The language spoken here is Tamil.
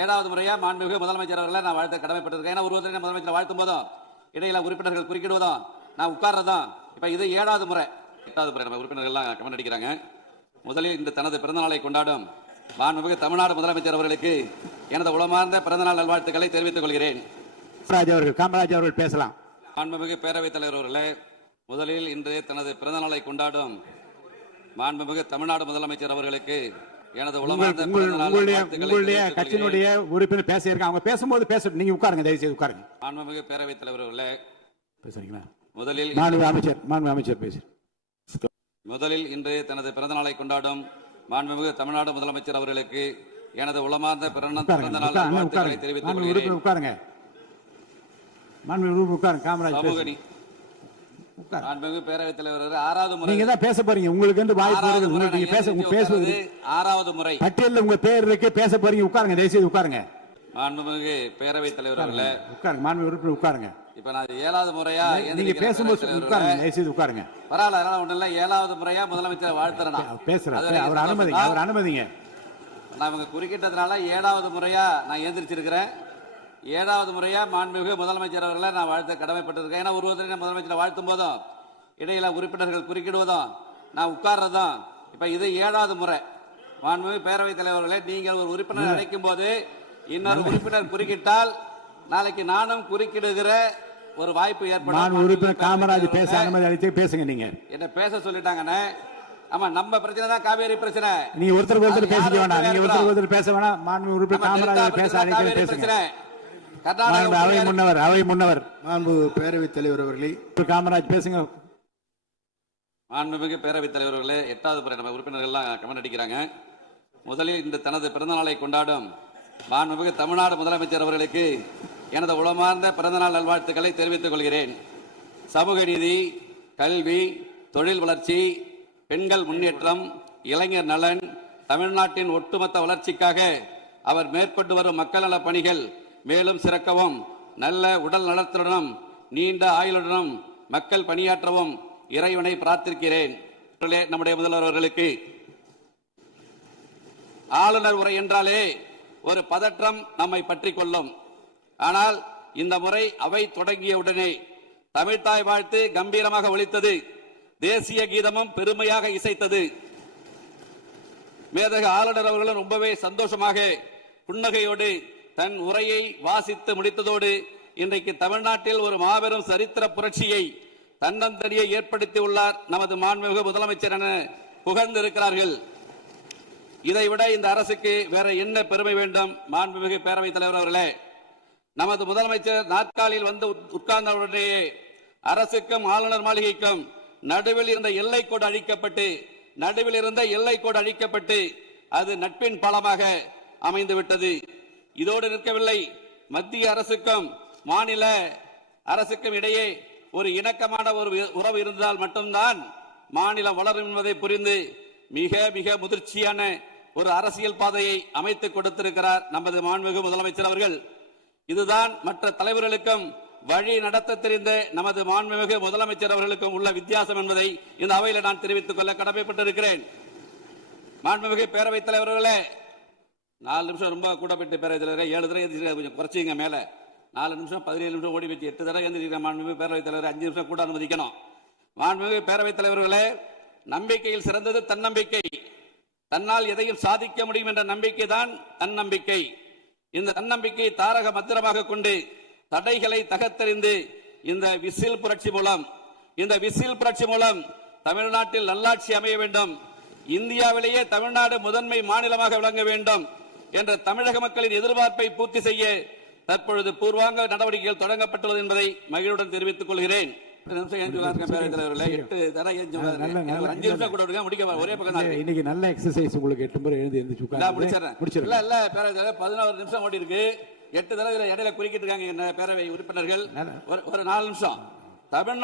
ஏழாவது முறையா மாண்புமிகு முதலமைச்சர் அவர்களை நான் வாழ்த்த கடமைப்பட்டிருக்கேன். ஏன்னா ஒருவரை முதலமைச்சர் வாழ்த்தும் போதும் இடையில உறுப்பினர்கள் குறுக்கிடுவதும் நான் உட்கார்றதும் இப்ப இது 7வது முறை. 8வது முறை நம்ம உறுப்பினர்கள் எல்லாம் கமெண்ட் அடிக்கிறாங்க. முதலில் இந்த தனது பிறந்த நாளை கொண்டாடும் மாண்புமிகு தமிழ்நாடு முதலமைச்சர் அவர்களுக்கு எனது உளமார்ந்த பிறந்தநாள் நல்வாழ்த்துக்களை தெரிவித்துக் கொள்கிறேன். காமராஜ் அவர்கள் பேசலாம். மாண்புமிகு பேரவைத் தலைவர் அவர்களே, முதலில் இன்று தனது பிறந்த நாளை கொண்டாடும் மாண்புமிகு தமிழ்நாடு முதலமைச்சர் அவர்களுக்கு எனது உளமார்ந்த உங்களுடைய கட்சியினுடைய உறுப்பினர் பேச இருக்காங்க. அவங்க பேசும்போது பேச நீங்க உட்காருங்க, தயவு செய்து உட்காருங்க. மாண்புமிகு பேரவைத் தலைவர் அவர்களே, பேசுறீங்களா? முதலில் அமைச்சர் பேச முதலில் இன்று தனது பிறந்த நாளை கொண்டாடும் மாண்புமிகு தமிழ்நாடு முதலமைச்சர் அவர்களுக்கு எனது உளமார்ந்த பிறந்த நாள் வாழ்த்துக்களை தெரிவித்துக் கொள்கிறேன். உட்காருங்க. காமராஜ் மாண்புமிகு பேரவைத் தலைவர் 6வது முறை நீங்க தான் பேச போறீங்க. உங்களுக்கு வாய்ப்பு நீங்க பேசுவது 6வது முறை பட்டியலில் உங்க பேர் இருக்கு, பேச போறீங்க. உட்காருங்க, தயவு செய்து உட்காருங்க. மாண்புமிகு பேரவைத் தலைவர் அவர்களே, உட்காருங்க. மாண்புமிகு உறுப்பினர் உட்காருங்க. இப்ப நான் 7வது முறையா நீங்க பேசும்போது உட்காருங்க, தயவு செய்து உட்காருங்க. பரவாயில்ல, அதனால ஒண்ணு இல்ல. 7வது முறையா முதலமைச்சர் வாழ்த்துறேன் பேசுறேன். அவர் அனுமதிங்க. நான் இவங்க குறுக்கிட்டதுனால 7வது முறையா நான் எந்திரிச்சிருக்கிறேன். 7வது முறையா மாண்புமிகு முதலமைச்சர் அவர்களை நான் வாழ்த்த கடமைப்பட்டிருக்கேன். ஏன்னா ஒருவரை முதலமைச்சர் வாழ்த்தும் போதும் இடையில உறுப்பினர்கள் குறுக்கிடுவதும் நான் உட்கார்றதும் இப்ப இது 7வது முறை. மாண்புமிகு பேரவைத் தலைவர்களே, நீங்கள் ஒரு உறுப்பினர் அழைக்கும் போது இன்னொரு உறுப்பினர் குறுக்கிட்டால் நாளைக்கு நானும் குறுக்கிடுகிற ஒரு வாய்ப்பு ஏற்படும். உறுப்பினர் காமராஜ் பேச அனுமதி அளித்து பேசுங்க. நீங்க என்ன பேச சொல்லிட்டாங்கன்னு. ஆமா, நம்ம பிரச்சனை தான் காவேரி பிரச்சனை. நீங்க ஒருத்தர் பேசிக்க வேண்டாம். நீங்க ஒருத்தர் பேச வேணாம். மாண்பு உறுப்பினர் காமராஜ் பேச அழைத்து பேசுங்க. அவை முன்னவர் மாண்பு பேரவைத் தலைவர் அவர்களே, காமராஜ் பேசுங்க. மாண்புமிகு பேரவைத் தலைவர்களே, 8வது முறை நம்ம உறுப்பினர்கள் எல்லாம் கமெண்ட் அடிக்கிறாங்க. முதலில் இந்த தனது பிறந்த நாளை கொண்டாடும் மாண்புமிகு தமிழ்நாடு முதலமைச்சர் அவர்களுக்கு எனது உளமார்ந்த பிறந்தநாள் நல்வாழ்த்துக்களை தெரிவித்துக் கொள்கிறேன். சமூக நீதி, கல்வி, தொழில் வளர்ச்சி, பெண்கள் முன்னேற்றம், இளைஞர் நலன், தமிழ்நாட்டின் ஒட்டுமொத்த வளர்ச்சிக்காக அவர் மேற்கொண்டு வரும் மக்கள் நல பணிகள் மேலும் சிறக்கவும், நல்ல உடல் நலத்துடனும் நீண்ட ஆயுளுடனும் மக்கள் பணியாற்றவும் இறைவனை பிரார்த்திக்கிறேன். நம்முடைய முதல்வர் அவர்களுக்கு ஆளுநர் உரை என்றாலே ஒரு பதற்றம் நம்மை பற்றி கொள்ளும். ஆனால் இந்த முறை அவை தொடங்கியவுடனே தமிழ்தாய் வாழ்த்து கம்பீரமாக ஒலித்தது. தேசிய கீதமும் பெருமையாக இசைத்தது. மேதகு ஆளுநர் அவர்களும் ரொம்பவே சந்தோஷமாக புன்னகையோடு தன் உரையை வாசித்து முடித்ததோடு இன்றைக்கு தமிழ்நாட்டில் ஒரு மாபெரும் சரித்திர புரட்சியை தன்னந்தனியே ஏற்படுத்தி உள்ளார் நமது மாண்புமிகு முதலமைச்சர் என புகழ்ந்திருக்கிறார்கள். இதைவிட இந்த அரசுக்கு வேற என்ன பெருமை வேண்டும்? மாண்புமிகு பேரவைத் தலைவர் அவர்களே, நமது முதலமைச்சர் நாற்காலியில் வந்து உட்கார்ந்தவுடனேயே அரசுக்கும் ஆளுநர் மாளிகைக்கும் நடுவில் இருந்த எல்லைக்கோடு அழிக்கப்பட்டு அது நட்பின் பாலமாக அமைந்துவிட்டது. இதோடு நிற்கவில்லை. மத்திய அரசுக்கும் மாநில அரசுக்கும் இடையே ஒரு இணக்கமான ஒரு உறவு இருந்தால் மட்டும்தான் மாநிலம் வளரும் என்பதை புரிந்து மிக மிக முதிர்ச்சியான ஒரு அரசியல் பாதையை அமைத்துக் கொடுத்திருக்கிறார் நமது மாண்புமிகு முதலமைச்சர் அவர்கள். இதுதான் மற்ற தலைவர்களுக்கும் வழி நடத்த தெரிந்த நமது மாண்புமிகு முதலமைச்சர் அவர்களுக்கும் உள்ள வித்தியாசம் என்பதை இந்த அவையில் நான் தெரிவித்துக் கொள்ள கடமைப்பட்டிருக்கிறேன். மாண்புமிகு பேரவைத் தலைவர்களே, 4 நிமிஷம் ரொம்ப கூட போயிட்டு பேரவைத் தலைவரை 7 தடவை எழுந்திருக்க, கொஞ்சம் குறைச்சிங்க. மேல 4 நிமிஷம் 17 நிமிஷம் ஓடி வச்சு 8 தடவை எழுந்திருக்கிற மாண்புமிகு பேரவைத் தலைவர் 5 நிமிஷம் கூட அனுமதிக்கணும். மாண்புமிகு பேரவைத் தலைவர்களே, நம்பிக்கையில் சிறந்தது தன்னம்பிக்கை. தன்னால் எதையும் சாதிக்க முடியும் என்ற நம்பிக்கை தான் தன்னம்பிக்கை. இந்த தன்னம்பிக்கையை தாரக மந்திரமாக கொண்டு தடைகளை தகர்த்தெறிந்து இந்த விசில் புரட்சி மூலம் தமிழ்நாட்டில் நல்லாட்சி அமைய வேண்டும், இந்தியாவிலேயே தமிழ்நாடு முதன்மை மாநிலமாக விளங்க வேண்டும் என்ற தமிழக மக்களின் எதிர்பார்ப்பை பூர்த்தி செய்ய தற்பொழுது பூர்வாங்க நடவடிக்கைகள் தொடங்கப்பட்டுள்ளது என்பதை மகிழ்வுடன் தெரிவித்துக் கொள்கிறேன். இன்னைக்கு நல்ல எக்ஸசைஸ் உங்களுக்கு 8 முறை எழுதி 11 நிமிஷம் ஓடி இருக்கு. 8 தடவை இடையில குறுக்கிட்டு இருக்காங்க பேரவை உறுப்பினர்கள். ஒரு 4 நிமிஷம். தமிழ்நாடு